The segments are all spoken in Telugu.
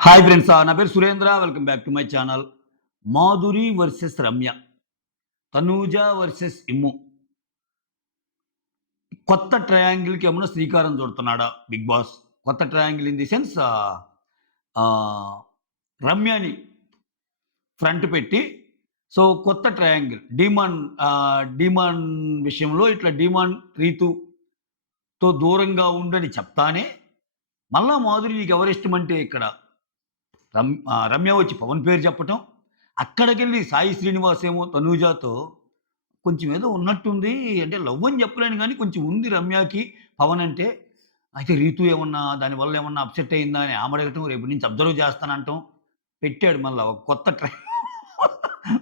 హాయ్ ఫ్రెండ్స్, నా పేరు Surendra. Welcome back to my channel. Madhuri versus Ramya, Tanuja versus Immu. కొత్త ట్రయాంగిల్‌కి ఏమన్నా శ్రీకారం చుడుతున్నాడా బిగ్ బాస్? కొత్త ట్రయాంగిల్ ఇన్ ది సెన్స్ రమ్యని ఫ్రంట్ పెట్టి, సో కొత్త ట్రయాంగిల్ డీమాన్ విషయంలో ఇట్లా డీమాన్ రీతుతో దూరంగా ఉండని చెప్తానే, మళ్ళా మాధురి నీకెవరిష్టమంటే ఇక్కడ రమ్య వచ్చి పవన్ పేరు చెప్పటం, అక్కడికెళ్ళి సాయి శ్రీనివాస్ ఏమో తనూజాతో కొంచెం ఏదో ఉన్నట్టుంది. అంటే లవ్ అని చెప్పలేను గానీ కొంచెం ఉంది రమ్యకి పవన్ అంటే. అయితే రీతు ఏమన్నా దానివల్ల ఏమన్నా అప్‌సెట్ అయిందా అని ఆమె అడగటం, రేపటి నుంచి అబ్జర్వ్ చేస్తానంటం. పెట్టాడు మళ్ళా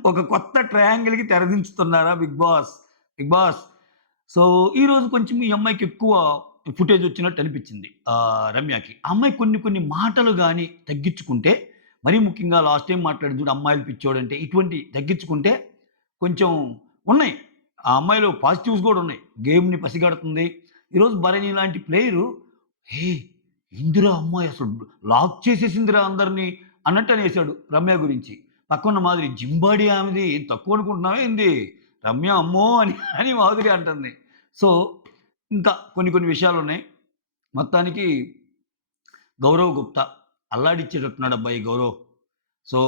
ఒక కొత్త ట్రయాంగిల్‌కి తెరదించుతున్నారా Bigg Boss. Bigg Boss. So, ఈరోజు కొంచెం ఈ అమ్మాయికి ఎక్కువ ఫుటేజ్ వచ్చినట్టు అనిపించింది రమ్యకి. ఆ అమ్మాయి కొన్ని కొన్ని మాటలు గాని తగ్గించుకుంటే, మరీ ముఖ్యంగా లాస్ట్ టైమ్ మాట్లాడింది చూడు అమ్మాయిలు పిచ్చోడంటే, ఇటువంటి తగ్గించుకుంటే కొంచెం ఉన్నాయి. ఆ అమ్మాయిలో పాజిటివ్స్ కూడా ఉన్నాయి. గేమ్‌ని పసిగడుతుంది. ఈరోజు భరణి లాంటి ప్లేయరు, "హే! ఏందిరా అమ్మాయి అసలు లాక్ చేసేసిందిరా అందరిని" అన్నట్టు అనేసాడు రమ్య గురించి. పక్కనున్న మాధురి, "జింబాడీ ఆమెది, ఏం తక్కువ అనుకుంటున్నావా ఏంది? రమ్య అమ్మో" అని మాధురి అంటుంది. సో, ఇంకా కొన్ని కొన్ని విషయాలున్నాయి. మొత్తానికి గౌరవ్ గుప్తా అల్లాడిచ్చేటట్టున్నాడబ్బా ఈ గౌరవ్. సో,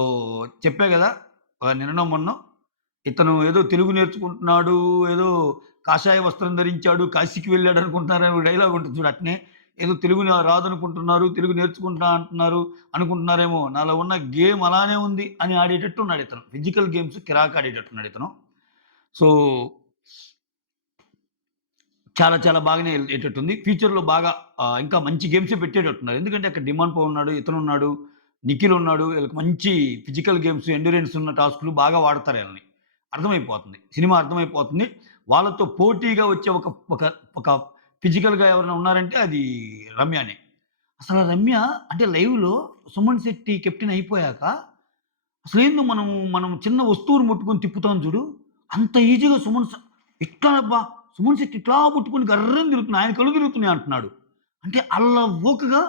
చెప్పా గదా! నిన్ననో మొన్నో ఇతను ఏదో తెలుగు నేర్చుకుంటున్నాడు, ఏదో కాషాయ వస్త్రం ధరించాడు, కాశీకి వెళ్ళాడనుకుంటున్నారని ఒక డైలాగ్ ఉంటుంది చూడు అట్నే. ఏదో తెలుగు రాదనుకుంటున్నారు, తెలుగు నేర్చుకుంటా అంటున్నారు అనుకుంటున్నారేమో. నాలో ఉన్న గేమ్ అలానే ఉంది అని ఆడేటట్టున్నాడు ఇతను. ఫిజికల్ గేమ్స్ కిరాక్ ఆడేటట్టున్నాడు ఇతను. సో, చాలా చాలా బాగానే ఎళ్ళేటట్టుంది. ఫ్యూచర్‌లో బాగా ఇంకా మంచి గేమ్సే పెట్టేటట్టున్నారు. ఎందుకంటే అక్కడ డిమాండ్ పవన్ ఉన్నాడు, ఇతనున్నాడు, నిఖిల్ ఉన్నాడు. వీళ్ళకి మంచి ఫిజికల్ గేమ్స్, ఎండ్యూరెన్స్ ఉన్న టాస్క్‌లు బాగా వాడతారు ఈళ్ళని. అర్థమైపోతుంది. సినిమా అర్థమైపోతుంది. వాళ్ళతో పోటీగా వచ్చే ఒక ఒక ఒక ఫిజికల్‌గా ఎవరైనా ఉన్నారంటే అది రమ్యనే. అసల రమ్య అంటే లైవ్‌లో సుమన్ శెట్టి కెప్టెన్ అయిపోయాక అసలేందో మనం చిన్న వస్తువుని ముట్టుకొని తిప్పుతాం చూడు. అంత ఈజీగా ఇట్లా అబ్బా! సుమన్ శెట్టి ఇట్లా పట్టుకొని గర్రని తిరుగుతున్నాయి. ఆయన కళ్ళు తిరుగుతున్నాయి అంటున్నాడు. అంటే అల్లవోకగా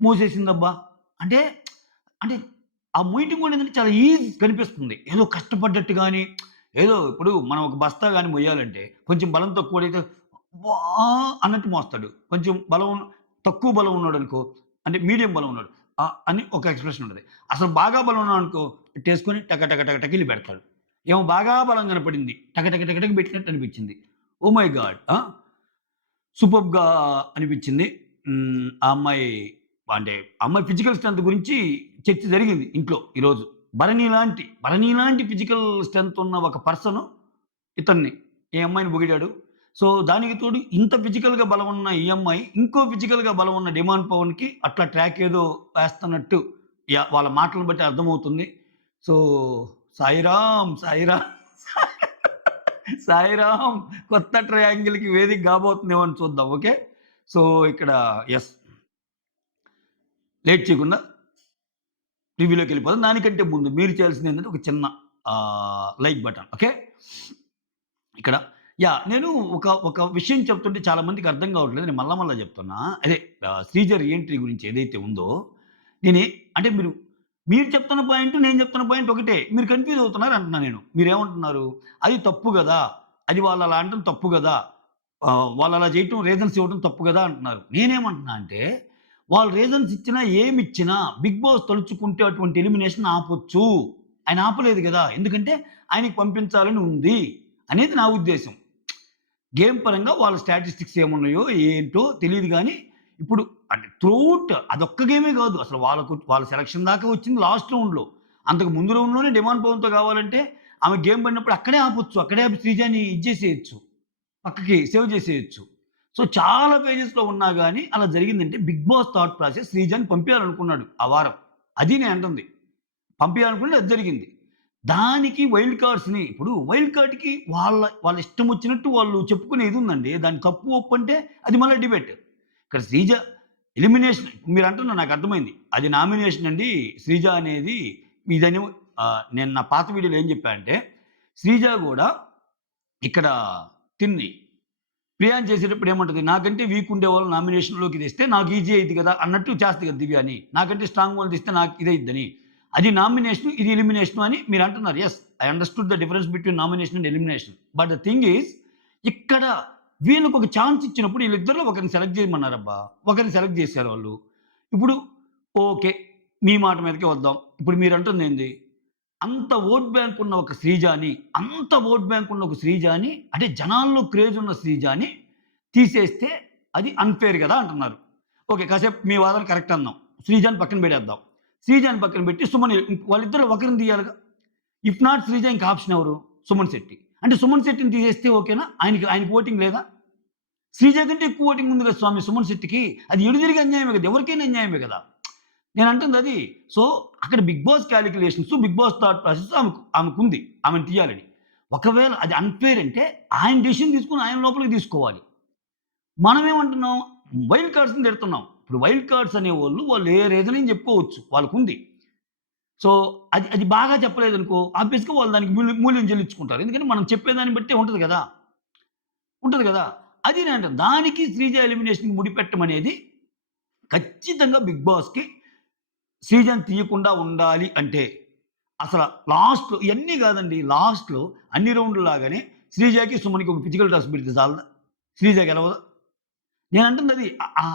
మోసేసిందబ్బా! అంటే, అంటే ఆ మోయటం కూడా ఏందంటే చాలా ఈజీ కనిపిస్తుంది. ఏదో కష్టపడ్డట్టు గాని, ఏదో ఇప్పుడు మనం ఒక బస్తా గాని మొయ్యాలంటే కొంచెం బలం తక్కువడైతే అబ్బా! అన్నట్టు మోస్తాడు. కొంచెం తక్కువ బలం ఉన్నాడనుకో, అంటే మీడియం బలం ఉన్నాడు. అని ఒక ఎక్స్‌ప్రెషన్ ఉంటది. అసలు బాగా బలం ఉన్నాడనుకో ఇట్టేసుకొని టక టక టక టక ఎళ్లి పెడతాడు. ఏమో బాగా బలం కనపడింది. టక టక టక టక పెట్టినట్టు అనిపించింది. Oh my God! సూపర్బ్‌గా అనిపించింది. ఆ అమ్మాయి అంటే, ఆ అమ్మాయి ఫిజికల్ స్ట్రెంత్ గురించి చర్చ జరిగింది ఇంట్లో ఈరోజు. భరణి లాంటి ఫిజికల్ స్ట్రెంత్ ఉన్న ఒక పర్సను ఇతన్ని, ఈ అమ్మాయిని పొగిడాడు. సో, దానికి తోడు ఇంత ఫిజికల్‌గా బలం ఉన్న ఈ అమ్మాయి, ఇంకో ఫిజికల్‌గా బలం ఉన్న డిమాండ్ పవన్‌కి అట్లా ట్రాక్ ఏదో వేస్తున్నట్టు వాళ్ళ మాటలను బట్టి అర్థమవుతుంది. సో, సాయిరామ్! సాయిరామ్! సాయిరామ్! కొత్త ట్రయాంగిల్‌కి వేదిక కాబోతుందేమో అని చూద్దాం. ఓకే. సో, ఇక్కడ యెస్. లేట్ చేయకుండా రివ్యూలోకెళ్ళిపోదాం. దానికంటే ముందు మీరు చేయాల్సిందేంటంటే ఒక చిన్న లైక్ బటన్. ఓకే. ఇక్కడ నేను ఒక విషయం చెప్తుంటే చాలా మందికి అర్థం కావట్లేదు. నేను మళ్ళా చెప్తున్నా. అదే శ్రీజ రీఎంట్రీ గురించి ఏదైతే ఉందో, నేనే అంటే మీరు చెప్తున్న పాయింట్, నేను చెప్తున్న పాయింట్ ఒకటే. మీరు కన్‌ఫ్యూజ్ అవుతున్నారు అంటున్నా నేను. మీరేమంటున్నారు? అది తప్పు గదా! అది వాళ్ళలా అనటం తప్పు గదా! వాళ్ళలా చేయటం రీజన్స్ ఇవ్వడం తప్పు గదా! అంటున్నారు. నేనేమంటున్నా అంటే, వాళ్ళు రీజన్స్ ఇచ్చినా, ఏమిచ్చినా బిగ్ బాస్ తలుచుకుంటే అటువంటి ఎలిమినేషన్ ఆపొచ్చు. ఆయన ఆపలేదు గదా! ఎందుకంటే ఆయనకి పంపించాలని ఉంది అనేది నా ఉద్దేశ్యం. గేమ్ పరంగా వాళ్ళ స్టాటిస్టిక్స్ ఏమున్నాయో, ఏంటో తెలీదు గానీ, ఇప్పుడు అంటే త్రూఅవుట్ అదొక్క గేమే గాదు. అసలు వాళ్ళ సెలక్షన్ దాకా వచ్చింది లాస్ట్ రౌండ్‌లో. అంతకు ముందు రౌండ్‌లోనే డిమాండ్ పవన్‌తో కావాలంటే, ఆమె గేమ్ పడినప్పుడు అక్కడే ఆపొచ్చు. అక్కడే ఆపి శ్రీజాని ఇచ్చేసేయొచ్చు. పక్కకి సేవ్ చేసేయొచ్చు. సో, చాలా పేజెస్‌లో ఉన్నా గాని అలా జరిగిందంటే బిగ్ బాస్ థాట్ ప్రాసెస్ శ్రీజాని పంపియాలనుకున్నాడు ఆ వారం. అది నేనంటుంది. పంపియాలనుకున్నది అది జరిగింది. దానికి వైల్డ్ కార్డ్స్‌ని ఇప్పుడు వైల్డ్ కార్డ్‌కి వాళ్ళ ఇష్టం వచ్చినట్టు వాళ్ళు చెప్పుకునేది ఉందండి. దాని తప్పు, ఒప్పు అంటే అది మళ్ళా డిబేట్. ఇక్కడ శ్రీజ ఎలిమినేషన్ మీరంటున్నారు నాకర్థమైంది. అది నామినేషన్ అండి. శ్రీజ అనేది ఇదని నేను నా పాత వీడియోలో ఏం చెప్పా అంటే, శ్రీజ గూడా ఇక్కడ తిన్ని ప్రియాని చేసేటప్పుడు ఏమంటది, నాకంటే వీక్ ఉండేవాళ్ళు నామినేషన్‌లోకి తెస్తే నాకు ఈజీ అయిద్ది కదా! అన్నట్టు చేస్తది కదా దివ్య అని. నాకంటే స్ట్రాంగ్ వాళ్ళని తెస్తే నాకు ఇదయిద్దని. అది నామినేషను, ఇది ఎలిమినేషను అని మీరంటున్నారు. Yes. I understood the difference between nomination and elimination. But the thing is ఇక్కడ వీళ్ళకొక ఛాన్స్ ఇచ్చినప్పుడు వీళ్ళిద్దరిలో ఒకరిని సెలెక్ట్ చేయమన్నారబ్బా! ఒకరిని సెలెక్ట్ చేసారు వాళ్ళు. ఇప్పుడు ఓకే. మీ మాట మీదకే వద్దాం. ఇప్పుడు మీరంటుందేంది? అంత ఓట్ బ్యాంక్ ఉన్న ఒక శ్రీజాని, అంత ఓట్ బ్యాంక్ ఉన్న ఒక శ్రీజాని అంటే జనాల్లో క్రేజ్ ఉన్న శ్రీజాని తీసేస్తే అది అన్‌ఫెయిర్ గదా! అంటున్నారు. ఓకే. కాసేపు మీ వాదన కరెక్ట్ అందాం. శ్రీజాని పక్కన పెట్టేద్దాం. శ్రీజాని పక్కన పెట్టి సుమన్ వాళ్ళిద్దరిలో ఒకరిని తీయాలిగా. ఇఫ్ నాట్ శ్రీజ ఇంక ఆప్షన్ ఎవరు? సుమన్ శెట్టి. అంటే సుమన్ శెట్టిని తీసేస్తే ఓకేనా? ఆయనకి ఓటింగ్ లేదా? శ్రీజ కంటే ఎక్కువ ఓటింగ్ ఉంది కదా స్వామి సుమన్ శెట్టికి. అది ఎడుదిరిగి అన్యాయమే కదా! ఎవరికైనా అన్యాయమే కదా! నేనంటుంది అది. సో, అక్కడ 'Bigg Boss' calculations, 'Bigg Boss' thought process ఆమెకుంది. ఆమెను తీయాలని. ఒకవేళ అది అన్‌ఫెయిర్ అంటే ఆయన డెసిషన్ తీసుకొని ఆయన లోపలికి తీసుకోవాలి. మనమేమంటున్నాం? వైల్డ్ కార్డ్స్‌ని తిడుతున్నాం. ఇప్పుడు వైల్డ్ కార్డ్స్ అనేవోళ్ళు వాళ్ళు ఏ రీజనైనా చెప్పుకోవచ్చు. వాళ్ళకుంది. సో, అది అది బాగా చెప్పలేదనుకో ఆబ్వియస్‌గా వాళ్ళు దానికి మూల్యం చెల్లించుకుంటారు. ఎందుకంటే మనం చెప్పేదాన్ని బట్టే ఉంటది గదా! ఉంటది గదా! అది నేనంటాను. దానికి శ్రీజ ఎలిమినేషన్‌కి ముడిపెట్టమనేది ఖచ్చితంగా 'బిగ్ బాస్‌కి' శ్రీజని తీయకుండా ఉండాలి అంటే, అసల లాస్ట్‌లో ఇయన్నీ గాదండి. లాస్ట్‌లో అన్ని రౌండ్‌లు లాగానే శ్రీజకి, సుమన్‌కి ఒక ఫిజికల్ టాస్క్ పెడితే చాలదా? శ్రీజ గెలవదా? నేనంటుందది. ఆ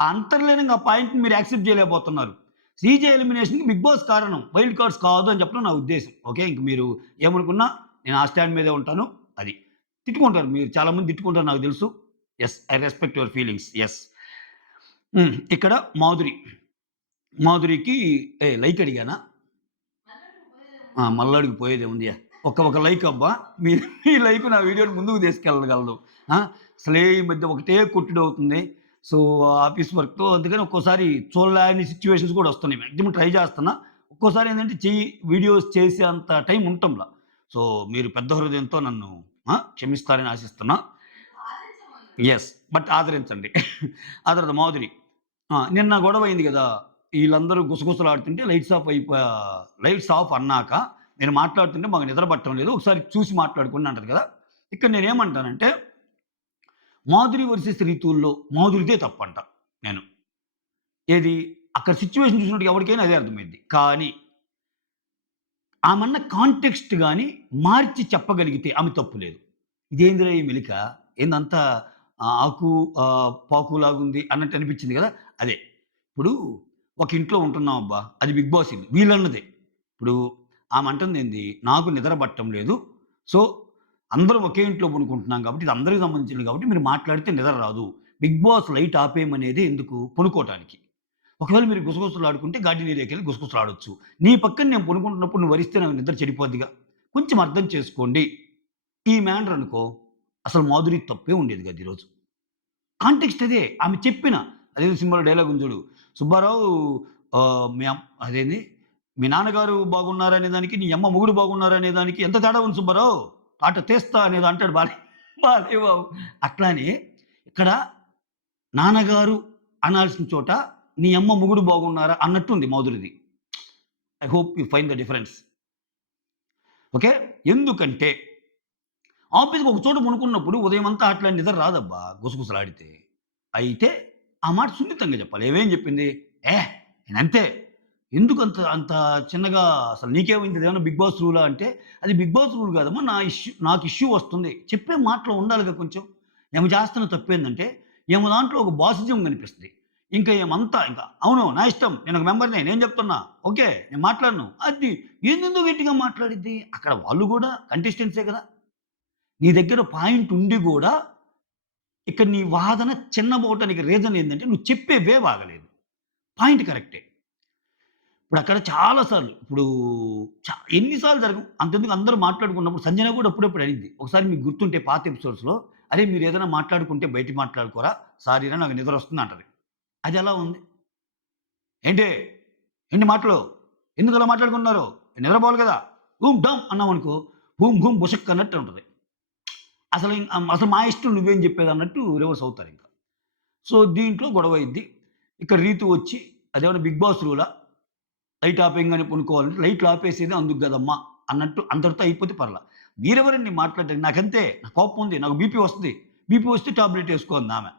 అంతర్లీనంగా ఆ పాయింట్‌ని మీరు యాక్సెప్ట్ చేయలేకపోతున్నారు. శ్రీజ ఎలిమినేషన్‌కి 'బిగ్ బాస్' కారణం. వైల్డ్ కార్డ్స్ కాదు అని చెప్పడం నా ఉద్దేశ్యం. ఓకే. ఇంక మీరు ఏమనుకున్నా నేను ఆ స్టాండ్ మీదే ఉంటాను. అది. తిట్టుకుంటారు. మీరు చాలా మంది తిట్టుకుంటారు నాకు తెలుసు. Yes. I respect your feelings. Yes. ఇక్కడ మాధురి. మాధురికి లైక్ అడిగానా? మల్లాడికి పోయేదేముందియా. ఒక లైక్ అబ్బా! మీ మీ లైక్ నా వీడియోని ముందుకు తీసుకెళ్ళగలదు. ఆ! అసలే ఈ మధ్య ఒకటే కొట్టుడవుతుంది. సో, ఆఫీస్ వర్క్‌తో అందుకని ఒక్కోసారి చూడలేని సిట్యుయేషన్స్ కూడా వస్తున్నాయి. మాక్సిమం ట్రై చేస్తున్నా. ఒక్కోసారి ఏందంటే వీడియోస్ చేసేంత టైం ఉంటంలా. సో, మీరు పెద్ద హృదయంతో నన్ను క్షమిస్తారని ఆశిస్తున్నా. యెస్. బట్ ఆదరించండి. ఆ తర్వాత మాధురి. నిన్న గొడవయింది గదా! ఈళ్ళందరూ గుసగుసలాడుతుంటే లైట్స్ ఆఫ్ అన్నాక నేను మాట్లాడుతుంటే మాకు నిద్ర పట్టడం లేదు. ఒకసారి చూసి మాట్లాడుకోండి అంటది కదా! ఇక్కడ నేనేమంటానంటే, మాధురి వర్సెస్ రీతూల్లో మాధురిదే తప్పంట నేను. ఏది? అక్కడ సిట్యుయేషన్ చూసినప్పుడు ఎవరికైనా అదే అర్థమైద్ది. కానీ ఆమన్న కాంటెక్స్ట్ గాని మార్చి చెప్పగలిగితే ఆమె తప్పు లేదు. ఇదేందిరా ఈ మెలిక? ఏందంతా ఆకు పాకులాగుంది అన్నట్టు అనిపించింది గదా! అదే. ఇప్పుడు ఒక ఇంట్లో ఉంటున్నాం అబ్బా! అది 'బిగ్ బాస్' ఇల్లు. వీళ్ళన్నదే. ఇప్పుడు ఆమె అంటుందేంది? నాకు నిద్ర పట్టం లేదు. సో, అందరం ఒకే ఇంట్లో పడుకుంటున్నాం కాబట్టి ఇది అందరికి సంబంధించింది కాబట్టి మీరు మాట్లాడితే నిద్ర రాదు. 'బిగ్ బాస్' లైట్ ఆపేయమనేది ఎందుకు? పనుకోటానికి. ఒకవేళ మీరు గుసగుసలాడుకుంటే గార్డెన్ ఏరియాకెళ్ళి గుసగుసలాడొచ్చు. నీ పక్కన నేను పనుకుంటున్నప్పుడు నువ్వు అరిస్తే నాకు నిద్ర చెడిపోద్దిగా. కొంచెం అర్థం చేసుకోండి. ఈ మేనర్ అనుకో, అసలు మాధురి తప్పే ఉండేది కాదు ఈరోజు. కాంటెక్స్ట్ అదే. ఆమె చెప్పిన అదేదో సినిమాలో డైలాగ్ ఉంది చూడు. సుబ్బారావు మీ అదేంది మీ నాన్నగారు బాగున్నారనే దానికి, నీ అమ్మ మొగుడు బాగున్నారనే దానికి ఎంత తేడా ఉంది సుబ్బారావు? తాట తీస్తా అనేదో అంటాడు బాలయ్య బాబు. అట్లానే ఇక్కడ నాన్నగారు అనాల్సిన చోట నీ అమ్మ మొగుడు బాగున్నారా అన్నట్టుంది మాధురిది. I hope you find the difference. Okay. ఎందుకంటే ఆఫీస్‌కి ఒక చోట పనుకున్నప్పుడు ఉదయమంతా అట్లా నిద్ర రాదబ్బా! గుసగుసలాడితే. అయితే ఆ మాట సున్నితంగా చెప్పాలి. ఏమేం చెప్పింది? "ఏహ్! నేనంతే. ఎందుకంత అంత చిన్నగా అసలు నీకేమైంది ఇదేమన్నా 'బిగ్ బాస్' రూలా?" అంటే, "అది 'బిగ్ బాస్' రూల్ కాదమ్మా. నాకు ఇష్యూ వస్తుంది." చెప్పే మాటలో ఉండాలిగా కొంచెం. ఈమె చేస్తున్న తప్పేందంటే, ఈమె దాంట్లో ఒక బాసిజం కనిపిస్తది. ఇంకా ఈమంతా ఇంకా "అవును. నా ఇష్టం. నేనొక మెంబర్‌నే. నేను చెప్తున్నా. ఓకే. నేను మాట్లాడను." అది ఏందేందో గట్టిగా మాట్లాడిద్ది. అక్కడ వాళ్ళు కూడా కంటెస్టెంట్సే కదా! నీ దగ్గర పాయింట్ ఉండి గూడా, ఇక్కడ నీ వాదన చిన్నబోవటానికి రీజన్ ఏందంటే, నువ్వు చెప్పే వే బాగాలేదు. పాయింట్ కరెక్టే. ఇప్పుడక్కడ చాలా సార్లు ఇప్పుడు ఎన్ని సార్లు జరగవు. అంతెందుకు అందరూ మాట్లాడుకున్నప్పుడు సంజన గూడా అప్పుడప్పుడు అనిద్ది. ఒకసారి మీకు గుర్తుంటే పాత ఎపిసోడ్స్‌లో, "అరే! మీరేదైనా మాట్లాడుకుంటే బయట మాట్లాడుకోరా? సారీరా నాకు నిద్రొస్తుంది" అంటది. అదెలా ఉంది? "ఏంటి? ఎన్ని మాటలు? ఎందుకలా మాట్లాడుకుంటున్నారు? నిద్రపోవాలి గదా! హూమ్ డామ్ అన్నామనుకో, హూమ్ హూమ్ బుసక్ అన్నట్టు ఉంటది. అసలు మా ఇష్టం నువ్వేం చెప్పేదన్నట్టు రివర్స్ అవుతారింక. సో, దీంట్లో గొడవయిద్ది. ఇక రీతు వచ్చి అదేమన్నా 'బిగ్ బాస్' రూలా? లైట్ ఆపేయంగానే పనుకోవాలంటే లైట్లు ఆపేసేదే అందుకు గదమ్మా! అన్నట్టు అంతటితో అయిపోతే పర్లా. మీరెవరండి మాట్లాడటానికి? నాకంతే. నాకు కోపం ఉంది. నాకు బీపీ వస్తది. బీపీ వస్తే టాబ్లెట్ ఏసుకో అందామె.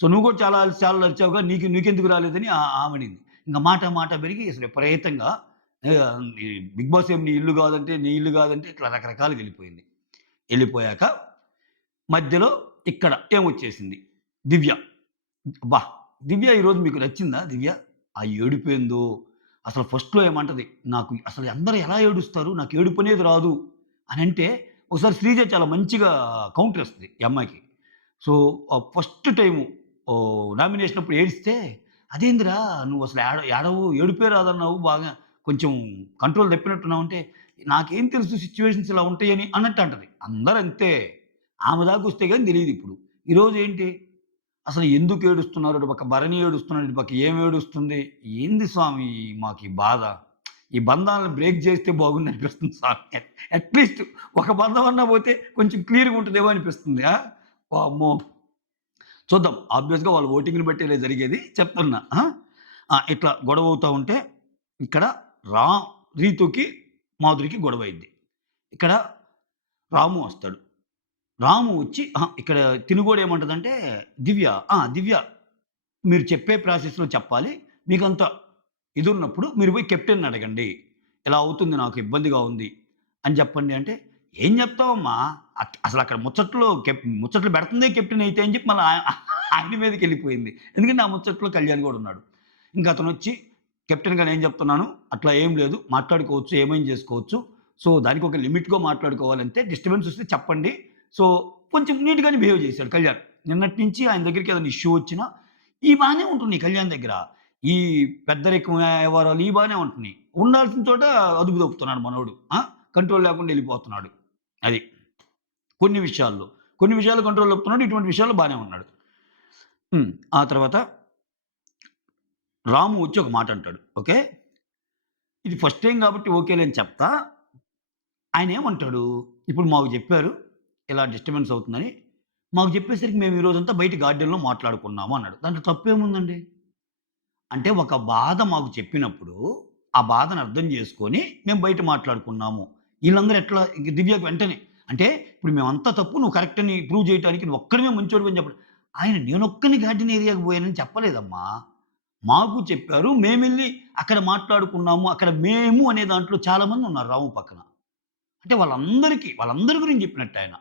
సో, "నువ్వు కూడా చాలా చాలా అరిచావుగా నీకెందుకు రాలేదని" ఆమనింది. ఇంక మాట మాట పెరిగి అసలు విపరీతంగా ఈ 'బిగ్ బాస్' ఏం నీ ఇల్లు గాదంటే, నీ ఇల్లు గాదంటే ఇట్లా రకరకాలుగా ఎళ్ళిపోయింది. ఎళ్ళిపోయాక మధ్యలో ఇక్కడ ఏమొచ్చేసింది 'దివ్య'. అబ్బా! 'దివ్య' ఈరోజు మీకు నచ్చిందా 'దివ్య'? ఆ ఏడుపేందో అసలు ఫస్ట్‌లో ఏమంటది, నాకు అసలు అందరూ ఎలా ఏడుస్తారు? నాకు ఏడుపనేది రాదు అనంటే, ఒకసారి శ్రీజ చాలా మంచిగా కౌంటర్ ఇస్తది ఈ అమ్మాయికి. సో, ఫస్ట్ టైము నామినేషన్ అప్పుడు ఏడిస్తే, "అదేందిరా నువ్వసలు ఏడవవు, ఏడుపే రాదన్నావు బాగా కొంచెం కంట్రోల్ తప్పినట్టున్నావంటే" నాకేం తెలుసు సిట్యుయేషన్స్ ఇలా ఉంటాయని అన్నట్టు అంటది. అందరూ అంతే. ఆమె దాకొస్తే గాని తెలీదిప్పుడు. ఈరోజు ఏంటి అసలు ఎందుకు ఏడుస్తున్నారు? అటు పక్క భరణి ఏడుస్తున్నాడు. ఇటు పక్క ఈమె ఏడుస్తుంది. ఏంది స్వామి మాకీ బాధ? ఈ బంధాలను బ్రేక్ చేస్తే బాగుండనిపిస్తుంది స్వామి. అట్‌లీస్ట్ ఒక బంధం అన్నా పోతే కొంచెం క్లియర్‌గా ఉంటదేమో అనిపిస్తుంది. వామ్మో! చూద్దాం. ఆబ్వియస్‌గా వాళ్ళ ఓటింగ్‌ని బట్టి ఇలా జరిగేది. చెప్తున్నా. ఇట్లా గొడవ అవుతా ఉంటే ఇక్కడ రా రీతుకి, మాధురికి గొడవయిద్ది. ఇక్కడ రాము వస్తాడు. రాము వచ్చి ఇక్కడ తిను గూడా ఏమంటదంటే దివ్య మీరు చెప్పే ప్రాసెస్‌లో చెప్పాలి. మీకంత ఇదున్నప్పుడు మీరు పోయి కెప్టెన్‌ని అడగండి. ఇలా అవుతుంది నాకు ఇబ్బందిగా ఉంది అని చెప్పండి అంటే, ఏం చెప్తావమ్మా? అసలక్కడ ముచ్చట్లు పెడుతుందే కెప్టెన్ అయితే అని చెప్పి మళ్ళా ఆయన మీదకెళ్ళిపోయింది. ఎందుకంటే ఆ ముచ్చట్లో కళ్యాణ్ గూడా ఉన్నాడు. ఇంక అతనొచ్చి కెప్టెన్‌గా నేను చెప్తున్నాను. అట్లా ఏం లేదు. మాట్లాడుకోవచ్చు. ఏమైనా చేసుకోవచ్చు. సో, దానికి ఒక లిమిట్‌గా మాట్లాడుకోవాలంతే. డిస్టర్బెన్స్ వస్తే చెప్పండి. సో, కొంచెం నీట్‌గానే బిహేవ్ చేశాడు కళ్యాణ్. నిన్నటి నుంచి ఆయన దగ్గరికి ఏదైనా ఇష్యూ వచ్చినా, బానే ఉంటున్నాయి కళ్యాణ్ దగ్గర. ఈ పెద్దరికం వ్యవహారాలు బానే ఉంటున్నాయి. ఉండాల్సిన చోట అదుపు తప్పుతున్నాడు మనోడు. కంట్రోల్ లేకుండా ఎళ్ళిపోతున్నాడు. అది. కొన్ని విషయాల్లో. కొన్ని విషయాల్లో కంట్రోల్ తప్పుతున్నాడు. ఇటువంటి విషయాల్లో బానే ఉన్నాడు. ఆ తర్వాత రాము వచ్చి ఒక మాట అంటాడు. ఓకే. ఇది ఫస్ట్ టైమ్ కాబట్టి ఓకేలే అని చెప్తా. ఆయనేమంటాడు, ఇప్పుడు మాకు జెప్పారు. ఇలా డిస్టర్బెన్స్ అవుతుందని. మాకు జెప్పేసరికి మేము ఈ రోజంతా బయట గార్డెన్‌లో మాట్లాడుకున్నాము అన్నాడు. దాంట్లో తప్పేముందండి? అంటే ఒక బాధ మాకు చెప్పినప్పుడు, ఆ బాధను అర్థం జేసుకొని మేము బయట మాట్లాడుకున్నాము. ఈళ్ళందరూ ఎట్లా ఇంక దివ్యకి వెంటనే అంటే ఇప్పుడు మేమంతా తప్పు నువ్వు కరెక్ట్ అని ప్రూవ్ జేయటానికి నువ్వు ఒక్కడివే మంచోడివని చెప్పడం. ఆయన నేనొక్కడిని గార్డెన్ ఏరియాకి పోయానని చెప్పలేదమ్మా. మాకు చెప్పారు. మేమెళ్లి అక్కడ మాట్లాడుకున్నాము. అక్కడ మేము అనే దాంట్లో చాలా మందున్నారు రాము పక్కన. అంటే వాళ్ళందరి గురించి చెప్పినట్టాయన.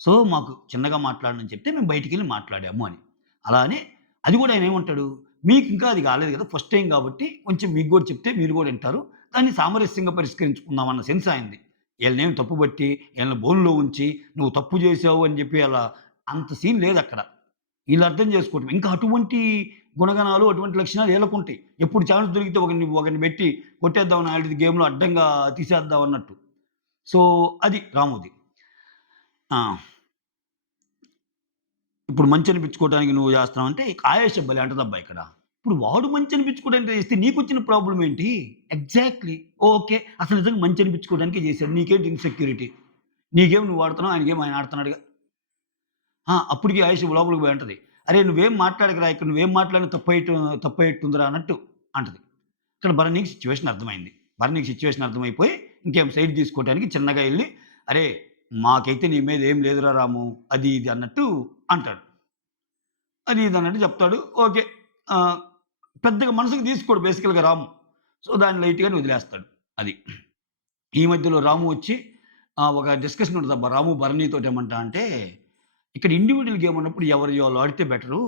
సో, మాకు చిన్నగా మాట్లాడనని చెప్తే మేము బయటికెళ్ళి మాట్లాడాము అని. అలా అని అది గూడా ఆయనేమంటాడు, మీకింకా అది కాలేదు గదా! ఫస్ట్ టైమ్ గాబట్టి కొంచెం మీకు గూడా చెప్తే మీరు గూడా ఇంటారు. దాన్ని సామరస్యంగా పరిష్కరించుకుందాం అన్న సెన్స్ ఆయనది. ఈళ్ళనేమి తప్పుబట్టి, ఈళ్ళని బోనులో ఉంచి, నువ్వు తప్పు జేశావు అని జెప్పి అలా అంత సీన్ లేదక్కడ. ఈళ్ళు అర్థం జేసుకోవటం. ఇంకా అటువంటి గుణగణాలు, అటువంటి లక్షణాలు ఈళ్ళకుంటాయి. ఎప్పుడు ఛాన్స్ దొరికితే ఒకడిని బెట్టి కొట్టేద్దాం ఆడిది గేమ్‌లో అడ్డంగా తీసేద్దాం అన్నట్టు. సో, అది రాముది. ఆ! ఇప్పుడు మంచనిపించుకోవడానికి నువ్వు జేస్తున్నావంటే ఆయేషా భలే అంటదబ్బా ఇక్కడ. ఇప్పుడు వాడు మంచనిపించుకోవడానికి చేస్తే నీకొచ్చిన ప్రాబ్లమ్ ఏంటి? ఎగ్జాక్ట్‌లీ. ఓకే. అసలు నిజంగా మంచనిపించుకోవడానికే చేశాడు. నీకేంటి ఇన్‌సెక్యూరిటీ? నీ గేమ్ నువ్వు ఆడుతున్నావు. ఆయన గేమ్ ఆయన ఆడుతున్నాడుగా. అప్పటికి ఆయేషా లోపలికి పోయి అంటది. "అరేయ్! నువ్వేం మాట్లాడకురా ఇక్కడ నువ్వేం మాట్లాడినా తప్పయ్యేట్టుందిరా" అన్నట్టు అంటది. ఇక్కడ భరణికి సిట్యుయేషన్ అర్థమైంది. భరణికి సిట్యుయేషన్ అర్థమైపోయి ఇంకేం సైడ్ తీసుకోవడానికి చిన్నగా ఎళ్లి, "అరేయ్! మాకైతే నీ మీద ఏం లేదురా రాము" అది ఇది అన్నట్టు అంటాడు. అది ఇది అన్నట్టు చెప్తాడు. ఓకే. ఆహ్, పెద్దగా మనసుకు తీసుకోడు బేసికల్‌గా రాము. సో, దాన్ని లైట్‌గానే వదిలేస్తాడు. అది. ఈ మధ్యలో రాము వచ్చి ఒక డిస్కషన్ ఉంటదబ్బా! రాము భరణితోటి ఏమంటా అంటే, ఇక్కడ ఇండివిడ్యువల్ గేమ్ ఉన్నప్పుడు ఎవరియి వాళ్ళు ఆడితే బెటరు.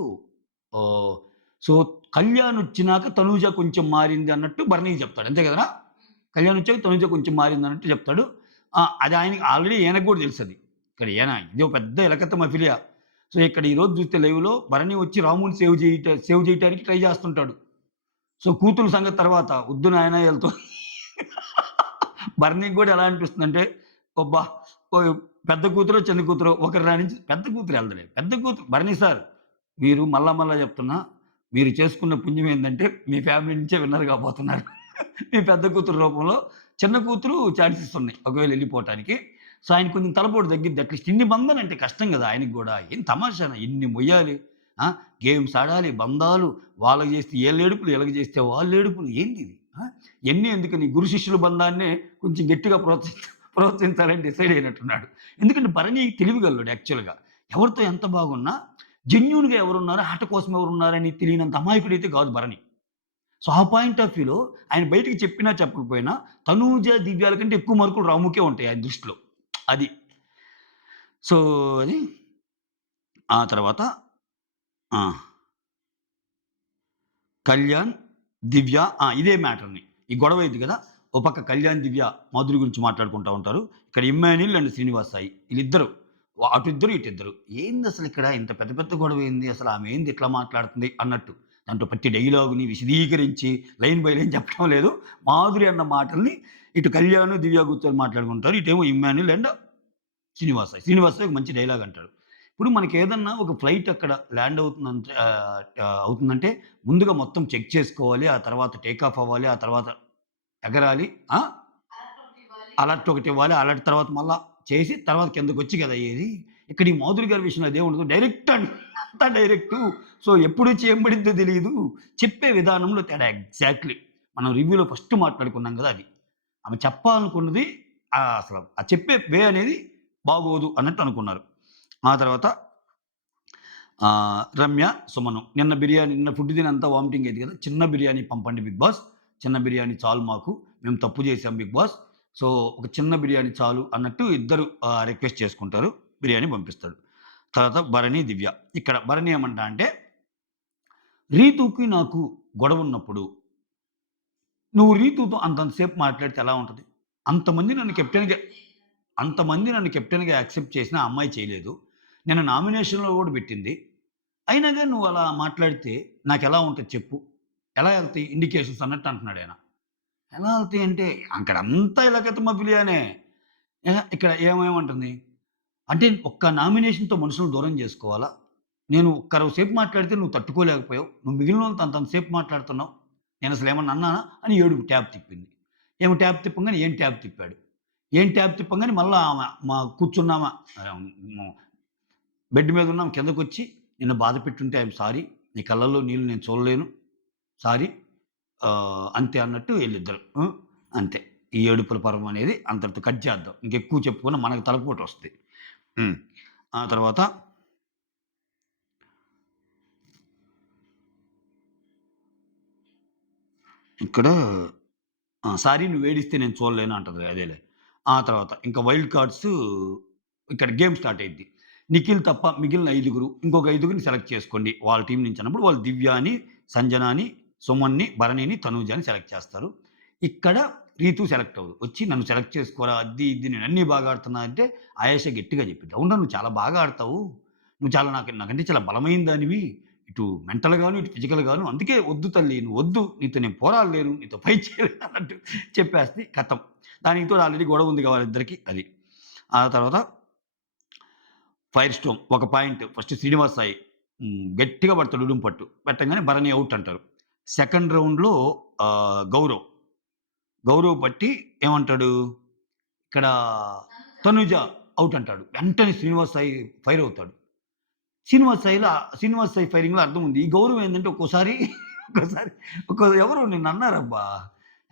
ఓహ్! సో, కళ్యాణ్ వచ్చినాక తనూజ కొంచెం మారింది అన్నట్టు భరణికి చెప్తాడు. అంతే కదరా! కళ్యాణ్ వచ్చాక తనూజ కొంచెం మారిందన్నట్టు చెప్తాడు. అది ఆయనకి ఆల్రెడీ ఈయనకి గూడా తెలుసది. ఇక్కడ ఈయన ఇదో పెద్ద ఎలకత్త మఫిలియా. సో, ఇక్కడ ఈరోజు చూస్తే లైవ్‌లో భరణి వచ్చి రాముని సేవ్ చేయటానికి ట్రై చేస్తుంటాడు. సో, కూతురు సంగతి తర్వాత వద్దు నాయనా ఈళ్ళతో భరణికి గూడా ఎలా అనిపిస్తుందంటే, అబ్బా! ఓహ్! పెద్ద కూతురో, చిన్న కూతురో ఒకరు రానించి పెద్ద కూతురు ఎళ్ళదులే. పెద్ద కూతురు భరణి సార్ మీరు మళ్ళా చెప్తున్నా, మీరు చేసుకున్న పుణ్యం ఏందంటే మీ ఫ్యామిలీ నుంచే విన్నర్ కాబోతున్నారు. మీ పెద్ద కూతురు రూపంలో చిన్న కూతురు ఛాన్సెస్ ఉన్నాయి. ఒకవేళ ఎళ్ళిపోవటానికి. సో, ఆయన కొంచెం తలపోటు తగ్గిద్ది. అట్‌లీస్ట్ ఇన్ని బంధాలంటే కష్టం గదా! ఆయనకి గూడా. ఏం తమాషానా ఇన్ని మొయ్యాలి. ఆ! గేమ్స్ ఆడాలి, బంధాలు వాళ్ళకి జేస్తే ఈళ్ళేడుపులు, ఈళ్ళకి జేస్తే వాళ్ళేడుపులు ఏందిది? ఇయన్నీ ఎందుకని గురు శిష్యుల బంధాన్నే కొంచెం గట్టిగా ప్రోత్సహించాలని డిసైడ్ అయినట్టున్నాడు. ఎందుకంటే భరణి తెలివిగల్లోడు యాక్చువల్‌గా. ఎవరితో ఎంత బాగున్నా జెన్యూన్‌గా ఎవరున్నారు, ఆట కోసం ఎవరున్నారని తెలియనంత అమాయకుడైతే కాదు భరణి. సో, ఆ పాయింట్ ఆఫ్ వ్యూలో ఆయన బయటికి చెప్పినా చెప్పకపోయినా తనూజ, దివ్యాల కంటే ఎక్కువ మార్కులు రాముకే ఉంటాయి ఆయన దృష్టిలో. అది. సో, అది ఆ తర్వాత ఆ! కళ్యాణ్, దివ్య ఇదే మ్యాటర్‌ని. ఈ గొడవైద్ది గదా! ఓ పక్క కళ్యాణ్, దివ్య మాధురి గురించి మాట్లాడుకుంటా ఉంటారు. ఇక్కడ ఇమ్మాన్యుల్ అండ్ శ్రీనివాస్ సాయి ఈళ్ళిద్దరు. అటిద్దరు, ఇటిద్దరు. ఏందసలిక్కడ ఇంత పెద్ద పెద్ద గొడవేంది? అసలు ఆమె ఏంది ఇట్లా మాట్లాడుతుంది అన్నట్టు. దాంట్లో ప్రతి డైలాగుని విశదీకరించి లైన్ బై లైన్ చెప్పడం లేదు. మాధురి అన్న మాటల్ని ఇటు కళ్యాణ్, దివ్య కూర్చొని మాట్లాడుకుంటారు. ఇటేమో ఇమ్మాన్యుల్ అండ్ శ్రీనివాస్ సాయి. శ్రీనివాస్ సాయి ఒక మంచి డైలాగ్ అంటాడు. ఇప్పుడు మనకేదన్నా ఒక ఫ్లైట్ అక్కడ ల్యాండ్ అవుతుందంటే ముందుగా మొత్తం చెక్ చేసుకోవాలి. ఆ తర్వాత టేక్ ఆఫ్ అవ్వాలి. ఆ తర్వాత ఎగరాలి. ఆ! అలర్ట్ ఒకటివ్వాలి. అలర్ట్ తర్వాత మళ్ళా చేసి తర్వాత కిందకొచ్చి కదా అయ్యేది. ఇక్కడ ఈ మాధురి గారి విషయంలో అదేముండదు. డైరెక్ట్ అంతా డైరెక్టు. సో, ఎప్పుడు చేయబడిద్దో తెలీదు. చెప్పే విధానంలో తేడా ఎగ్జాక్ట్‌లీ. మనం రివ్యూలో ఫస్ట్ మాట్లాడుకున్నాం గదా! అది. ఆమె చెప్పాలనుకున్నది అసలు ఆ చెప్పే వే అనేది బాగోదు అన్నట్టు అనుకున్నారు. ఆ తర్వాత రమ్య, సుమను. నిన్న ఫుడ్ తిని అంతా వామిటింగ్ అయింది కదా! చిన్న బిర్యానీ పంపండి బిగ్ బాస్. చిన్న బిర్యానీ చాలు మాకు. మేము తప్పు చేశాం బిగ్ బాస్. సో, ఒక చిన్న బిర్యానీ చాలు అన్నట్టు ఇద్దరు రిక్వెస్ట్ చేసుకుంటారు. బిర్యానీ పంపిస్తాడు. తర్వాత భరణి, దివ్య. ఇక్కడ భరణి ఏమంటా అంటే, రీతూకి నాకు గొడవున్నప్పుడు నువ్వు రీతూతో అంతంత సేపు మాట్లాడితే ఎలా ఉంటది? అంతమంది నన్ను కెప్టెన్‌గా అంతమంది నన్ను కెప్టెన్‌గా యాక్సెప్ట్ చేసినా ఆ అమ్మాయి చేయలేదు. నిన్న నామినేషన్‌లో గూడా పెట్టింది. అయినా గాని నువ్వు అలా మాట్లాడితే నాకెలా ఉంటది చెప్పు? ఎలా ఎళ్తాయి ఇండికేషన్స్ అన్నట్టు అంటున్నాడాయన. ఎలా ఎళ్తాయంటే అక్కడంతా ఇలాకత మఫిలియానే. ఇక్కడ ఏమంటుంది? అంటే ఒక్క నామినేషన్‌తో మనుషుల్ని దూరం జేసుకోవాలా? నేను ఒక్క అరవ సేపు మాట్లాడితే నువ్వు తట్టుకోలేకపోయావు. నువ్వు మిగిలినోళ్ళతో అంతంత సేపు మాట్లాడుతున్నావు. నేనసలేమన్నా అన్నానా? అని ఏడుపు ట్యాబ్ తిప్పింది. ఏమో ట్యాబ్ తిప్పంగానే ఏం ట్యాబ్ తిప్పాడు. ఏం ట్యాబ్ తిప్పంగానే మళ్ళా ఆమె కూర్చున్నామా బెడ్ మీద ఉన్నాం కిందకొచ్చి నిన్ను బాధ పెట్టుంటే ఐయామ్ సారీ. నీ కళ్ళల్లో నీళ్ళు నేను చూడలేను. సారీ. అంతే అన్నట్టు ఈళ్ళిద్దరు. అంతే. ఈ ఏడుపుల పర్వం అనేది అంతటితో కట్ చేద్దాం. ఇంకెక్కువ చెప్పుకున్న మనకు తలపోటొస్తది. హ్మ్. ఆ తర్వాత ఇక్కడ సారీ నువ్వేడిస్తే నేను చూడలేను అంటది. అదేలే. ఆ తర్వాత ఇంకా వైల్డ్ కార్డ్స్ ఇక్కడ గేమ్ స్టార్ట్ అయిద్ది. నిఖిల్ తప్ప మిగిలిన ఐదుగురు ఇంకొక ఐదుగురిని సెలెక్ట్ చేసుకోండి. వాళ్ళ టీమ్ నుంచి అన్నప్పుడు వాళ్ళు దివ్యాని, సంజనాని, సుమన్‌ని, భరణిని, తనూజని సెలెక్ట్ చేస్తారు. ఇక్కడ రీతు సెలెక్ట్ అవ్వదు. వచ్చి నన్ను సెలెక్ట్ చేసుకోరా అది ఇది నేను అన్నీ బాగా ఆడుతున్నా అంటే ఆయేష గట్టిగా చెప్పింది. అవునా నువ్వు చాలా బాగా ఆడతావు. నువ్వు చాలా నాకంటే చాలా బలమైన దానివి. ఇటు మెంటల్‌గాను, ఇటు ఫిజికల్‌గాను. అందుకే వద్దు తల్లి నువ్వొద్దు. నీతో నేను పోరాడలేను. నీతో ఫైట్ చేయలేను అన్నట్టు చెప్పేస్తే ఖతం. దానికి తోడు ఆల్రెడీ గొడవ ఉంది వాళ్ళిద్దరికీ అది. ఆ తర్వాత ఫైర్ స్టోమ్ ఒక పాయింట్ ఫస్ట్ శ్రీనివాస్ సాయి గట్టిగా పడతాడు ఉడుం పట్టు. పెట్టంగానే భరణి ఔట్ అంటారు. సెకండ్ రౌండ్‌లో గౌరవ్. గౌరవ్ పట్టి ఏమంటాడు? ఇక్కడ తనుజ ఔట్ అంటాడు. వెంటనే శ్రీనివాస్ సాయి ఫైర్ అవుతాడు. శ్రీనివాస్ సాయి ఫైరింగ్‌లో అర్థం ఉంది. ఈ గౌరవం ఏందంటే ఒక్కోసారి ఎవరో నిన్నన్నారబ్బా!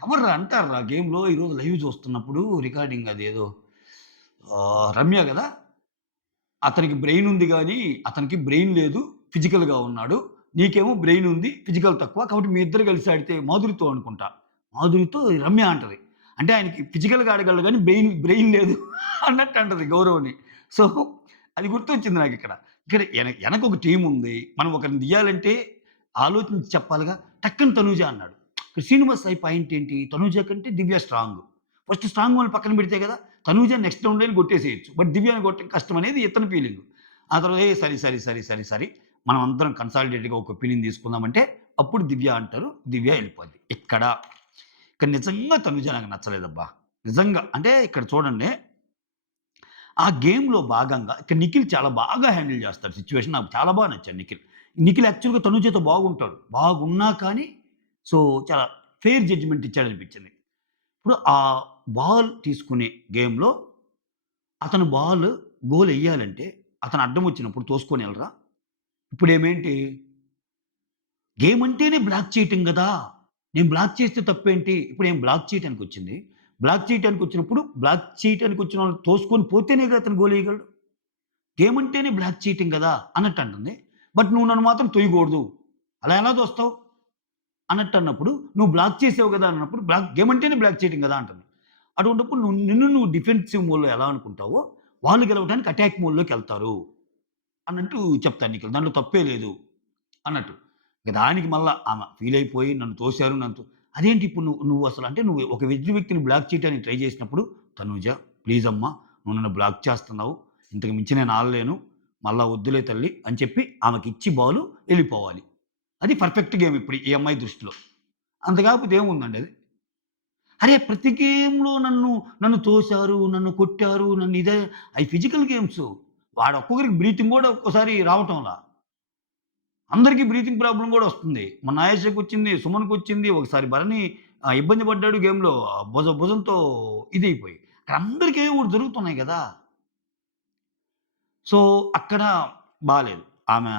ఎవర్రా అంటార్రా గేమ్‌లో ఈరోజు లైవ్ చూస్తున్నప్పుడు రికార్డింగ్ అదేదో రమ్య గదా! అతనికి బ్రెయిన్ ఉంది గానీ, అతనికి బ్రెయిన్ లేదు. ఫిజికల్‌గా ఉన్నాడు. నీకేమో బ్రెయిన్ ఉంది. ఫిజికల్ తక్కువ. కాబట్టి మీ ఇద్దరు కలిసి ఆడితే మాధురితో అనుకుంటా. మాధురితో రమ్య అంటది. అంటే ఆయనకి ఫిజికల్‌గా ఆడగలడు గానీ బ్రెయిన్ లేదు అన్నట్టు అంటది గౌరవ్‌ని. సో, అది గుర్తొచ్చింది నాకిక్కడ. ఇక్కడ ఎనకొక టీముంది. మనం ఒకరిని తీయాలంటే ఆలోచించి చెప్పాలిగా. టక్కన తనూజ అన్నాడు. ఇక్కడ శ్రీనివాస్ సాయి పాయింట్ ఏంటి? తనూజ కంటే దివ్య స్ట్రాంగ్. ఫస్ట్ స్ట్రాంగ్ వాళ్ళని పక్కన పెడితే కదా! తనూజని నెక్స్ట్ రౌండ్‌లోనే కొట్టేసేయొచ్చు. బట్ దివ్యని కొట్టడం కష్టం అనేది ఇతని ఫీలింగు. ఆ తర్వాత సరి. మనం అందరం కన్సాలిడేటెడ్‌గా ఒక ఒపీనియన్ తీసుకుందామంటే అప్పుడు దివ్య అంటారు. దివ్య ఎళ్ళిపోద్ది. ఇక్కడ నిజంగా తనుజ నాకు నచ్చలేదబ్బా! నిజంగా. అంటే ఇక్కడ చూడండి. ఆ గేమ్‌లో భాగంగా ఇక్కడ నిఖిల్ చాలా బాగా హ్యాండిల్ చేస్తాడు సిట్యుయేషన్. నాకు చాలా బాగా నచ్చాడు నిఖిల్. నిఖిల్ యాక్చువల్‌గా తనుజతో బాగుంటాడు. బాగున్నా కానీ సో, చాలా ఫెయిర్ జడ్జ్‌మెంట్ ఇచ్చాడనిపించింది. ఇప్పుడు ఆ బాల్ తీసుకునే గేమ్‌లో అతను గోలెయ్యాలంటే అతను అడ్డం వచ్చినప్పుడు తోసుకొని ఎళ్ళరా? ఇప్పుడేమేంటి గేమ్ అంటేనే బ్లాక్ చేయటం గదా! నేను బ్లాక్ చేస్తే తప్పేంటి? ఇప్పుడేం బ్లాక్ చేయటానికొచ్చింది. బ్లాక్ చేయటానికొచ్చినప్పుడు బ్లాక్ చేయటానికొచ్చిన వాళ్ళని తోసుకొని పోతేనే కదా అతను గోలేయగలడు. గేమ్ అంటేనే బ్లాక్ చీటింగ్ కదా అన్నట్టు అంటుంది. బట్ నువ్వు నన్ను మాత్రం తొయ్యకూడదు. అలా ఎలా తోస్తావు? అన్నట్టు అన్నప్పుడు, నువ్వు బ్లాక్ చేసావు కదా అన్నప్పుడు, గేమ్ అంటేనే బ్లాక్ చీటింగ్ కదా అంటుంది. అటువంటప్పుడు నిన్ను డిఫెన్సివ్ మోడ్‌లో ఎలా అనుకుంటావో, వాళ్ళు గెలవడానికి అటాక్ మోడ్‌లోకెళ్తారు అన్నట్టు చెప్తాను నీకు. దాంట్లో తప్పే లేదు అన్నట్టు. ఇక దానికి మళ్ళా ఆమె ఫీల్ అయిపోయి నన్ను తోసారు. అదేంటి ఇప్పుడు నువ్వు అసలు అంటే నువ్వు ఒక ఎదుటి వ్యక్తిని బ్లాక్ చేయడానికి ట్రై చేసినప్పుడు, "తనూజ ప్లీజ్ అమ్మా నువ్వు నన్ను బ్లాక్ చేస్తున్నావు. ఇంతకు మించి నేను ఆడలేను. మళ్ళా వద్దులే తల్లి" అని చెప్పి ఆమెకిచ్చి బాలు ఎళ్ళిపోవాలి. అది పర్ఫెక్ట్ గేమ్ ఇప్పుడు ఈ అమ్మాయి దృష్టిలో. అంత కాకపోతే ఏముందండి అది? అరే! ప్రతి గేమ్‌లో నన్ను తోసారు, నన్ను కొట్టారు, నన్ను అయి ఫిజికల్ గేమ్సు. వాడు ఒక్కొక్కరికి బ్రీతింగ్ గూడా ఒక్కోసారి రావటంలా. అందరికి బ్రీతింగ్ ప్రాబ్లమ్ గూడా వస్తుంది. మొన్న ఆయేషాకొచ్చింది, సుమన్‌కొచ్చింది. ఒకసారి భరణి ఇబ్బంది పడ్డాడు గేమ్‌లో భుజంతో ఇదైపోయి. అక్కడ అందరికి ఏవో ఒకటి జరుగుతున్నాయి గదా! సో, అక్కడ బాలేదు. ఆమె,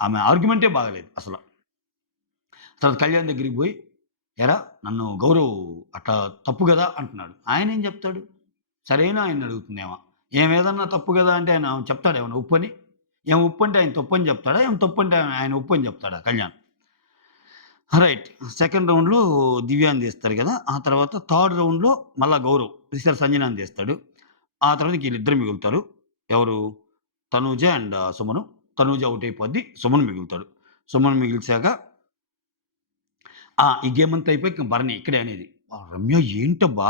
ఆమె ఆర్గ్యుమెంటే బాగాలేదు అసల. తర్వాత కళ్యాణ్ దగ్గరికి బోయి, "ఏరా నన్ను గౌరవ్ అట్లా తప్పు గదా!" అంటున్నాడు. ఆయనేం జెప్తాడు? సరేనా ఆయన్ని అడుగుతుందేమో. ఏమేదన్నా తప్పు గదా! అంటే ఆయన చెప్తాడా ఏమన్నా ఉప్పని? ఏం ఉప్పంటే ఆయన తప్పని జెప్తాడా? ఏం తప్పంటే ఆయన ఉప్పని జెప్తాడా కళ్యాణ్? రైట్. సెకండ్ రౌండ్‌లో దివ్యాని తీస్తారు గదా! ఆ తర్వాత థర్డ్ రౌండ్‌లో మళ్ళా గౌరవ్ ఈసారి సంజనాని తీస్తాడు. ఆ తర్వాత ఇంక ఈళ్ళిద్దరు మిగులుతారు. ఎవరు? తనూజ అండ్ సుమను. తనూజ ఔట్ అయిపోద్ది. సుమన్ మిగులుతాడు. సుమన్ మిగిల్చాక ఈ గేమ్ అంతా అయిపోయాక ఇంక భరణి ఇక్కడే అనేది. రమ్య ఏంటబ్బా!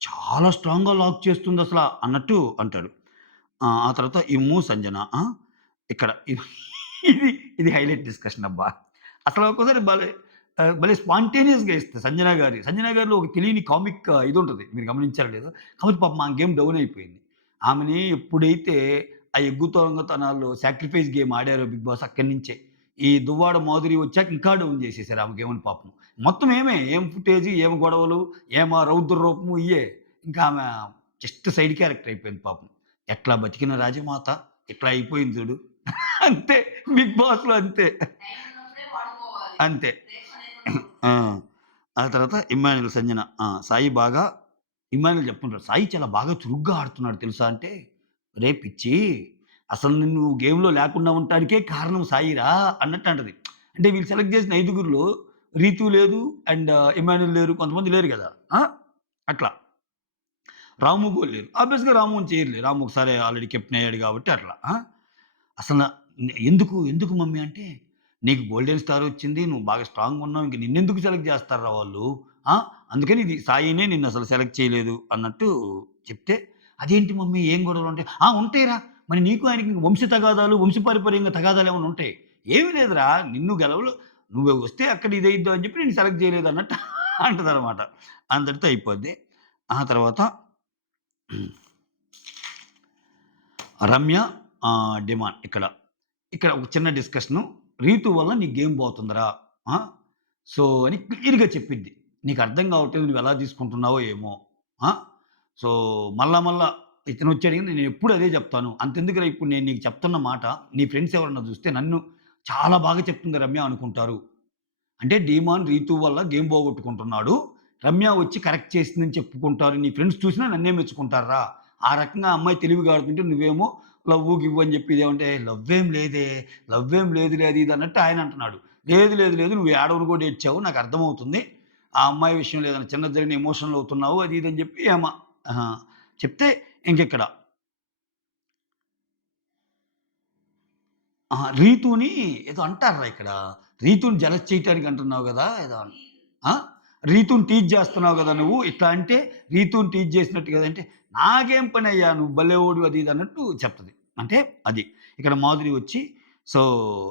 చాలా స్ట్రాంగ్‌గా లాక్ చేస్తుందసల అన్నట్టు అంటాడు. ఆ తర్వాత ఇమ్ము, సంజన. ఇక్కడ ఇది ఇది హైలైట్ డిస్కషన్ అబ్బా! అసలు ఒక్కోసారి భలే స్పాంటేనియస్‌గా ఇస్తది సంజన గారిలో ఒక తెలియని కామిక్ ఇదుంటది. మీరు గమనించారో లేదో. కాకపోతే పాపం ఆ గేమ్ డౌన్ అయిపోయింది. ఆమెని ఎప్పుడైతే ఆ ఎగ్గు దొంగతనాల్లో సాక్రిఫైస్ గేమ్ ఆడారో బిగ్ బాస్ అక్కడి నుంచే. ఈ దువ్వాడ మాధురి వచ్చాక ఇంకా డౌన్ చేసేసారు ఆమె గేమ్‌ని పాపం. మొత్తం ఏం ఫుటేజు, ఏం గొడవలు, ఆ రౌద్ర రూపము ఇయ్యే. ఇంకా ఆమె జస్ట్ సైడ్ క్యారెక్టర్ అయిపోయింది పాపం. ఎట్లా బతికిన రాజమాత ఇట్లా అయిపోయింది చూడు. అంతే. బిగ్ బాస్‌లో అంతే. అంతే. ఆ! ఆ తర్వాత ఇమ్మాన్యుల్ సంజన. సాయి బాగా ఇమ్మాన్యుల్ చెప్తుంటాడు. సాయి చాలా బాగా చురుగ్గా ఆడుతున్నాడు తెలుసా అంటే, "రేయ్ పిచ్చి అసలు నిన్ను గేమ్‌లో లేకుండా ఉండటానికే కారణం సాయిరా" అన్నట్టు అంటది. అంటే వీళ్ళు సెలెక్ట్ చేసిన ఐదుగురిలో రీతు లేదు అండ్ ఇమ్మాన్యుల్ లేరు. కొంతమంది లేరు గదా! అట్లా. రాము గూడా లేరు. ఆబ్వియస్‌గా రాముని చేయరులే. రాము ఒకసారి ఆల్రెడీ కెప్టెన్ అయ్యాడు గాబట్టి అట్లా. అసల ఎందుకు మమ్మీ అంటే, "నీకు గోల్డెన్ స్టార్ వచ్చింది. నువ్వు బాగా స్ట్రాంగ్‌గున్నావు. ఇంక నిన్నెందుకు సెలెక్ట్ జేస్తార్రా వాళ్ళు? ఆ! అందుకని ఇది సాయినే నిన్నసలు సెలెక్ట్ చేయలేదు" అన్నట్టు చెప్తే, "అదేంటి మమ్మీ ఏం గొడవలుంటాయి?" ఉంటాయిరా. మరి నీకు ఆయనకి వంశ తగాదాలు, వంశపారంపర్యంగా తగాదాలేమన్నా ఉంటాయి. "ఏమి లేదురా. నిన్ను నువ్వు వస్తే అక్కడ ఇదయిద్దు అని చెప్పి నిన్ను సెలెక్ట్ చేయలేదు" అన్నట్టు అంటదనమాట. అంతటితో అయిపోద్ది. ఆ తర్వాత రమ్య డిమాండ్ ఇక్కడ. ఇక్కడ ఒక చిన్న డిస్కషను. "రీతు వల్ల నీ గేమ్ పోతుందిరా. ఆ! సో" అని క్లియర్‌గా చెప్పిద్ది. "నీకు అర్థం కావట్లేదు. నువ్వెలా తీసుకుంటున్నావో ఏమో. ఆ! సో, మళ్ళా ఇతనొచ్చి అడిగింది నేనెప్పుడు అదే చెప్తాను. అంతెందుకురా ఇప్పుడు నేను నీకు చెప్తున్న మాట నీ ఫ్రెండ్స్ ఎవరన్నా చూస్తే నన్ను చాలా బాగా చెప్తుంది రమ్య అనుకుంటారు. అంటే డీమాన్ రీతు వల్ల గేమ్ పోగొట్టుకుంటున్నాడు. రమ్య వచ్చి కరెక్ట్ చేసిందని చెప్పుకుంటారు. నీ ఫ్రెండ్స్ చూసినా నన్నే మెచ్చుకుంటార్రా. ఆ రకంగా ఆ అమ్మాయి తెలివిగా ఆడుతుంటే నువ్వేమో లవ్వు, గివ్వు అని చెప్పి ఇదేమంటే లవ్వేం లేదే, లవ్వేం లేదులే అది ఇది అన్నట్టు ఆయన అంటున్నాడు. లేదు నువ్వు ఏడవను కూడా ఏడ్చావు నాకు అర్థమవుతుంది. ఆ అమ్మాయి విషయంలో ఏదైనా చిన్నది జరిగిన ఎమోషనల్ అవుతున్నావు అది ఇది అని చెప్పి ఆహా! చెప్తే ఇంకిక్కడ రీతూని ఏదో అంటార్రా ఇక్కడ. రీతూని జలస్ చేయటానికి అంటున్నావు గదా! ఏదో ఆ! రీతూని టీజ్ జేస్తున్నావు గదా! నువ్వు. ఇట్లా అంటే రీతూని టీజ్ చేసినట్టు గదంటే, నాకేం పనయ్యా నువ్వు భలేవాడివి అది ఇది అన్నట్టు చెప్తది. అంటే అది. ఇక్కడ మాధురి వచ్చి సో,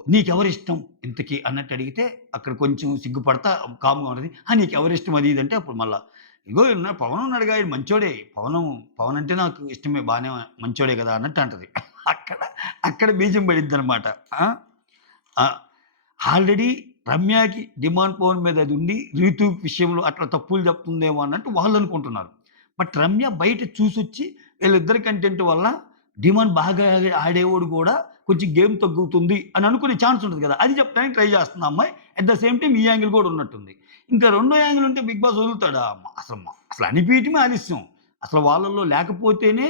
నీకెవరిష్టం ఇంతకి అన్నట్టు అడిగితే, అక్కడ కొంచెం సిగ్గుపడతా కామ్‌గా ఉంటది. నీకెవరిష్టం అది ఇది అంటే అప్పుడు మళ్ళా, ఇగో పవన్ ఉన్నాడుగా ఈడు మంచోడే. పవన్ అంటే నాకు ఇష్టమే బానే మంచోడే గదా! అన్నట్టు అంటది. అక్కడ అక్కడ బీజం పడిద్దనమాట. ఆ! ఆ! ఆల్రెడీ రమ్యకి డిమాండ్ పవన్ మీద అది ఉండి, రీతు విషయంలో అట్లా తప్పులు చెప్తుందేమో అన్నట్టు వాళ్ళనుకుంటున్నారు. బట్ రమ్య బయట చూసొచ్చి వీళ్ళిద్దరి కంటెంట్ వల్ల డిమాండ్ బాగా ఆడేవాడు కూడా కొంచెం గేమ్ తగ్గుతుంది అని అనుకునే ఛాన్స్ ఉంటది కదా! అది చెప్పడానికి ట్రై చేస్తుంది ఆ అమ్మాయి. అట్ ద సేమ్ టైమ్ ఈ యాంగిల్ కూడా ఉన్నట్టుంది. ఇంకా రెండో యాంగిల్ ఉంటే బిగ్ బాస్ వదులుతాడా? అసలు అనిపియటమే ఆలస్యం. అసలు వాళ్ళలో లేకపోతేనే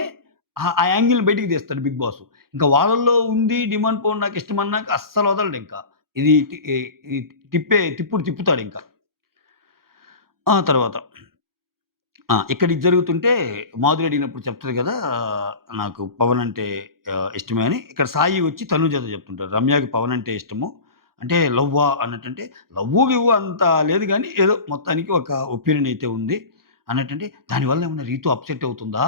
ఆ యాంగిల్‌ని బయటికి తీస్తాడు బిగ్ బాస్. ఇంకా వాళ్ళల్లో ఉంది డిమాండ్ పవన్ నాకిష్టమన్నాక అస్సలు వదలడింకా. ఇది టి ఈ ఈ తిప్పుడు తిప్పుతాడింకా. ఆ తర్వాత ఇక్కడ ఇది జరుగుతుంటే మాధురి అడిగినప్పుడు చెప్తది గదా! నాకు పవన్ అంటే ఇష్టమే అని. ఇక్కడ సాయి వచ్చి తనూజతో చెప్తుంటాడు. రమ్యకి పవన్ అంటే ఇష్టము. అంటే లవ్వా అన్నట్టంటే లవ్వు గివ్వు అంత లేదు గానీ ఏదో మొత్తానికి ఒక ఒపీనియన్ అయితే ఉంది. అన్నట్టంటే దానివల్ల ఏమన్నా రీతు అప్‌సెట్ అవుతుందా?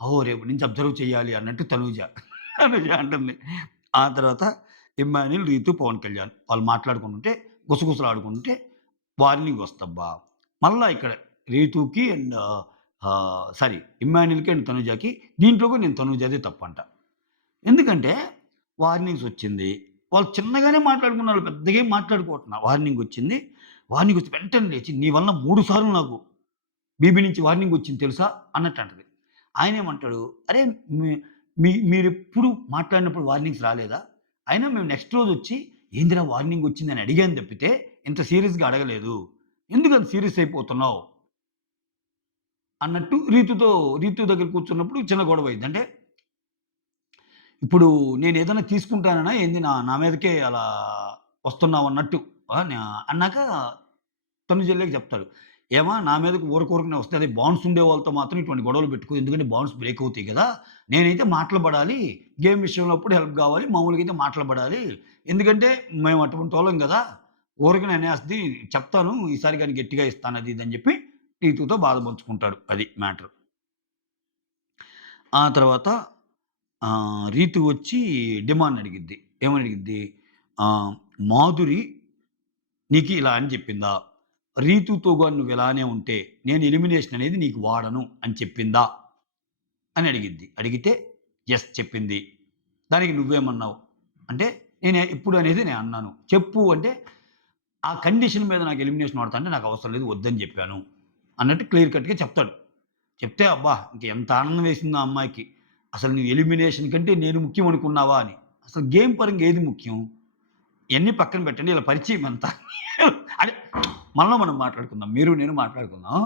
ఓహ్! రేపటి నుంచి అబ్జర్వ్ చేయాలి అన్నట్టు తనూజ. తనూజ అంటుంది. ఆ తర్వాత ఇమ్మాన్యుల్, రీతు, పవన్ కళ్యాణ్ వాళ్ళు మాట్లాడుకుంటుంటే గుసగుసలాడుకుంటుంటే వార్నింగ్ వస్తబ్బా! మళ్ళా ఇక్కడ రీతూకి అండ్ సారీ ఇమ్మాన్యుల్‌కి అండ్ తనుజాకి దీంట్లో కూడా నేను తనుజాదే తప్పంట. ఎందుకంటే వార్నింగ్స్ వచ్చింది. వాళ్ళు చిన్నగానే మాట్లాడుకున్నారు. పెద్దగా ఏం మాట్లాడుకోవట్ల. వార్నింగ్ వచ్చింది. వార్నింగ్ వచ్చి వెంటనే లేచి నీ వల్ల 3 సార్లు నాకు బీబీ నుంచి వార్నింగ్ వచ్చింది తెలుసా? అన్నట్టు అంటది. ఆయనేమంటాడు, "అరే! మీ మీ మీరెప్పుడు మాట్లాడినప్పుడు వార్నింగ్స్ రాలేదా? అయినా మేము నెక్స్ట్ రోజొచ్చి ఏందిరా వార్నింగ్ వచ్చిందని అడిగాను తప్పితే ఇంత సీరియస్‌గా అడగలేదు. ఎందుకంత సీరియస్ అయిపోతున్నావు?" అన్నట్టు రీతు దగ్గర కూర్చున్నప్పుడు చిన్న గొడవయింది. అంటే ఇప్పుడు నేనేదైనా తీసుకుంటాననా ఏంది నా మీదకే అలా వస్తున్నావన్నట్టు అన్నాక తను చెల్లికి చెప్తాడు. "ఏమా నా మీదకి ఊరకనే వస్తే అదే బాండ్స్ ఉండే వాళ్ళతో మాత్రం ఇటువంటి గొడవలు పెట్టుకో. ఎందుకంటే బాండ్స్ బ్రేక్ అవుతాయి గదా! నేనైతే మాటలు పడాలి. గేమ్ విషయంలో అప్పుడు హెల్ప్ గావాలి. మామూలుగా అయితే మాటలు పడాలి. ఎందుకంటే మేము అటువంటోళ్ళం గదా! ఊరకనే అనేస్తది. చెప్తాను ఈసారి గాని గట్టిగా ఇస్తాను అది ఇది అని చెప్పి టీతూతో బాధ పంచుకుంటాడు. అది మ్యాటర్. ఆ తర్వాత రీతు వచ్చి డిమాండ్ అడిగిద్ది. ఏమని అడిగిద్ది? ఆహ్, "మాధురి నీకు ఇలా అని చెప్పిందా? రీతుతో గాని నువ్వు ఇలానే ఉంటే నేను ఎలిమినేషన్ అనేది నీకు వాడను అని చెప్పిందా?" అని అడిగిద్ది. అడిగితే యెస్ చెప్పింది. దానికి నువ్వేమన్నావు? అంటే నేను ఎప్పుడు అనేది నేను అన్నాను. చెప్పు అంటే ఆ కండిషన్ మీద నాకు ఎలిమినేషన్ వాడతా అంటే నాకు అవసరం లేదు వద్దని చెప్పాను. అన్నట్టు క్లియర్ కట్‌గా చెప్తాడు. చెప్తే అబ్బా! ఇంక ఎంత ఆనందం వేసిందో ఆ అమ్మాయికి. అసలు నువ్వు ఎలిమినేషన్ కంటే నేను ముఖ్యం అనుకున్నావా అని. అసలు గేమ్ పరంగా ఏది ముఖ్యం? ఇయన్నీ పక్కన పెట్టండి. ఇలా పరిచయం ఎంత అంటే మనలో మనం మాట్లాడుకుందాం. మీరు నేను మాట్లాడుకుందాం.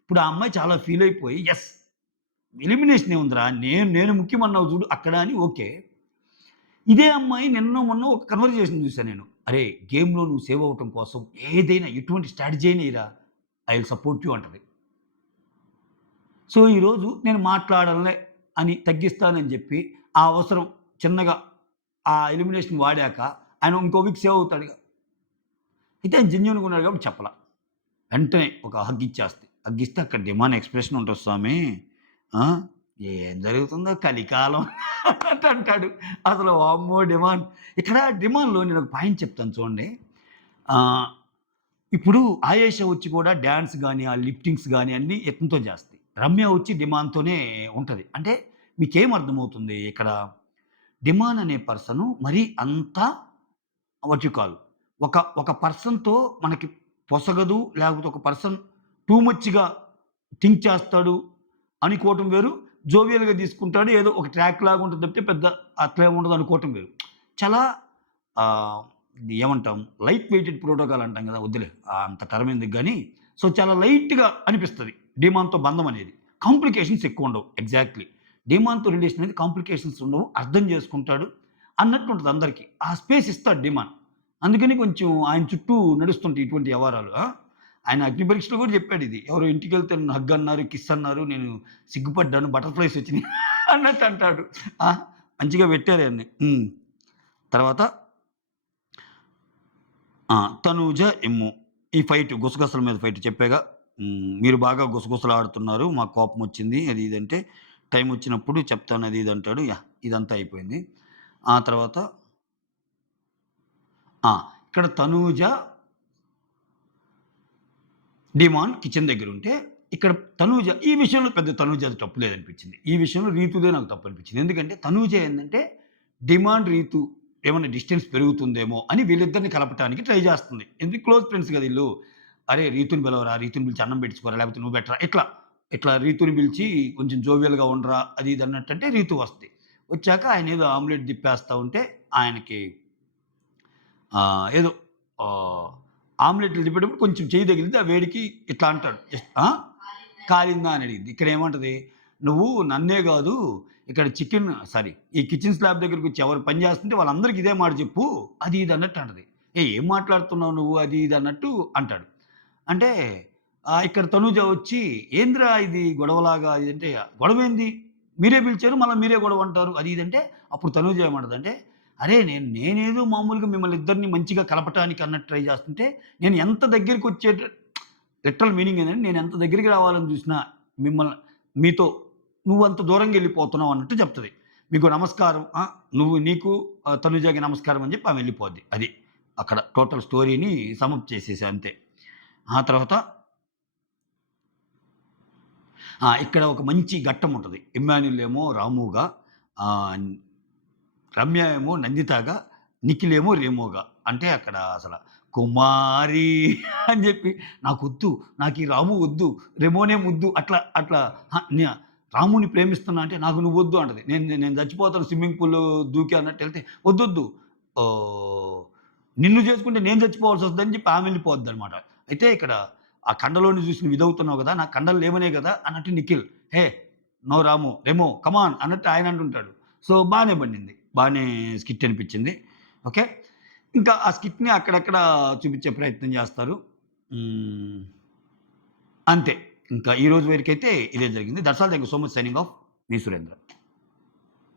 ఇప్పుడు ఆ అమ్మాయి చాలా ఫీల్ అయిపోయి యెస్! ఎలిమినేషన్ ఏముందిరా నేను ముఖ్యమన్నావు చూడు అక్కడ అని ఓకే. ఇదే అమ్మాయి నిన్నో మొన్నో ఒక కన్వర్జేషన్ చూసా నేను. అరే! గేమ్‌లో నువ్వు సేవ్ అవ్వటం కోసం ఏదైనా ఎటువంటి స్ట్రాటజీ అయినా ఎయిరా. ఐ విల్ సపోర్ట్ యూ అంటది. సో, ఈరోజు నేను మాట్లాడనులే అని తగ్గిస్తానని జెప్పి, ఆ అవసరం చిన్నగా ఆ ఎలిమినేషన్ వాడాక ఆయన ఇంకో వీక్ సేవ్ అవుతాడుగా. అయితే ఆయన జెన్యూన్‌గా ఉన్నాడు కాబట్టి చెప్పలా. వెంటనే ఒక హగ్ ఇచ్చేస్తది. హగ్ ఇస్తే అక్కడ డిమాండ్ ఎక్స్‌ప్రెషన్ ఉంటది స్వామి. ఆ! ఏం జరుగుతుందో కలికాలం అన్నట్టు అంటాడు. అసలు వామ్మో! డిమాండ్ ఇక్కడ డిమాండ్‌లో నేనొక పాయింట్ చెప్తాను చూడండి. ఆహ్, ఇప్పుడు ఆయేషా వచ్చి కూడా డాన్స్ గాని, ఆ లిప్టింగ్స్ గాని అన్నీ యత్నంతో చేస్తది. రమ్య వచ్చి డిమాండ్‌తోనే ఉంటది. అంటే మీకేం అర్థమవుతుంది ఇక్కడ? డిమాండ్ అనే పర్సను మరీ అంత వాట్ యూ కాల్ ఒక పర్సన్‌తో మనకి పొసగదు. లేకపోతే ఒక పర్సన్ టూ మచ్‌గా థింక్ చేస్తాడు అనుకోవటం వేరు. జోవియల్‌గా తీసుకుంటాడు. ఏదో ఒక ట్రాక్ లాగా ఉంటది తప్పితే పెద్ద అట్లేం ఉండదు అనుకోవటం వేరు. చాలా ఆహ్, ఏమంటాం లైట్ వెయిటెడ్ ప్రోటోకాల్ అంటాం గదా! వద్దులే అంత టర్మ్ ఎందుకు గానీ, సో, చాలా లైట్‌గా అనిపిస్తది. డీమాన్‌తో బంధం అనేది. కాంప్లికేషన్స్ ఎక్కువుండవు. ఎగ్జాక్ట్‌లీ. డీమాన్‌తో రిలేషన్ అనేది కాంప్లికేషన్స్ ఉండవు. అర్థం చేసుకుంటాడు అన్నట్టుంటది అందరికి. ఆ స్పేస్ ఇస్తాడు డీమాన్. అందుకని కొంచెం ఆయన చుట్టూ నడుస్తుంటాయి ఇటువంటి వ్యవహారాలు. ఆయన అగ్ని పరీక్షలో కూడా చెప్పాడిది. ఎవరో ఇంటికెళ్తే నన్ను హగ్ అన్నారు, కిస్ అన్నారు. నేను సిగ్గుపడ్డాను. బటర్‌ఫ్లైస్ వచ్చినియి అన్నట్టు అంటాడు. ఆ! మంచిగా పెట్టారు ఆయన్ని. తర్వాత తనూజ, ఇమ్ము. ఈ ఫైట్ గుసగుసల మీద ఫైట్ చెప్పాగా. మీరు బాగా గుసగుసలాడుతున్నారు. మాకు కోపమొచ్చింది. అది ఇది అంటే, టైమొచ్చినప్పుడు చెప్తాను అది ఇది అంటాడు. యాహ్! ఇదంతా అయిపోయింది. ఆ తర్వాత ఆ! ఇక్కడ తనూజ, డిమాండ్ కిచెన్ దగ్గరుంటే, ఇక్కడ తనూజ ఈ విషయంలో పెద్ద తనూజది తప్పు లేదనిపించింది. ఈ విషయంలో రీతుదే నాకు తప్పనిపించింది. ఎందుకంటే తనూజ ఏందంటే, డిమాండ్, రీతు ఏమన్నా డిస్టెన్స్ పెరుగుతుందేమో అని వీళ్ళిద్దరిని కలపటానికి ట్రై జేస్తుంది. ఎందుకు క్లోజ్ ఫ్రెండ్స్ గదా! ఈళ్ళు. "అరే! రీతుని పిలవరా, రీతుని పిలిచి అన్నం పెట్టించుకోరా, లేకపోతే నువ్వు పెట్టరా" ఇట్లా రీతుని పిలిచి కొంచెం జోవియల్‌గా ఉండరా అది ఇది అన్నట్టంటే రీతు వస్తది. వచ్చాక ఆయనేదో ఆమ్లెట్ తిప్పేస్తా ఉంటే ఆయనకి ఏదో ఆహ్, ఆమ్లెట్‌లు తిప్పేటప్పుడు కొంచెం చెయ్యి తగిలిద్ది. ఆ వేడికి ఇట్లా అంటాడు. జస్ట్ కాలిందా అని అడిగిద్ది. ఇక్కడేమంటది, "నువ్వు నన్నే గాదు, ఇక్కడ ఈ కిచెన్ స్లాబ్ దగ్గరికొచ్చి ఎవరు పని చేస్తుంటే వాళ్ళందరికి ఇదే మాట చెప్పు, అది ఇది అన్నట్టు అంటది. ఏం మాట్లాడుతున్నావు నువ్వు అది ఇది అన్నట్టు అంటాడు. అంటే ఇక్కడ తనూజ వచ్చి ఏందిరా ఇది గొడవలాగా ఇదంటే, గొడవేంది? మీరే పిలిచారు మళ్ళా మీరే గొడవ అంటారు అది ఇది అంటే, అప్పుడు తనూజ ఏమంటదంటే, అరే నేనేదో మామూలుగా మిమ్మల్ని ఇద్దరిని మంచిగా కలపటానికి అన్నట్టు ట్రై చేస్తుంటే, నేను ఎంత దగ్గరికొచ్చేట లిటరల్ మీనింగ్ ఏంటంటే, నేను ఎంత దగ్గరికి రావాలని చూసినా మిమ్మల్ని మీతో నువ్వంత దూరంగా వెళ్ళిపోతున్నావు అన్నట్టు చెప్తది. మీకు నమస్కారం నీకు తనుజాకి నమస్కారం అని చెప్పి ఆమె వెళ్ళిపోద్ది. అది అక్కడ టోటల్ స్టోరీని సమప్ చేసేసా అంతే. ఆ తర్వాత ఇక్కడ ఒక మంచి ఘట్టం ఉంటది. ఇమ్మాన్యుల్ ఏమో రాముగా, ఆహ్, రమ్య ఏమో నందితగా, నిఖిల్ ఏమో రేమోగా. అంటే అక్కడ అసల కుమారి అని జెప్పి నాకొద్దు, నాకీ రాము వద్దు, రెమోనే ముద్దు అట్లా అట్లా అహా! రాముని ప్రేమిస్తున్నా అంటే నాకు నువ్వొద్దు అంటది. నేను చచ్చిపోతాను స్విమ్మింగ్ పూల్‌లో దూకి అన్నట్టెళ్తే వద్దొద్దు. ఓహ్! నిన్ను చేసుకుంటే నేను చచ్చిపోవాల్సొస్తదని చెప్పి ఆమె వెళ్ళిపోద్దనమాట. అయితే ఇక్కడ ఆ కండలోని చూసి నువ్వు ఇదవుతున్నావు గదా! నా కండలు లేవనే గదా! అన్నట్టు నిఖిల్ హే! నో రాము, రెమో కమాన్ అన్నట్టు ఆయన అంటుంటాడు. సో, బానే పండింది. బానే స్కిట్ అనిపిచ్చింది. ఓకే. ఇంకా ఆ స్కిట్‌ని అక్కడక్కడ చూపిచ్చే ప్రయత్నం జేస్తారు. హ్మ్. అంతే. ఇంకా ఈ రోజు వరకైతే ఇదే జరిగింది. That's all. Thank you so much. Signing off. Me Surendra.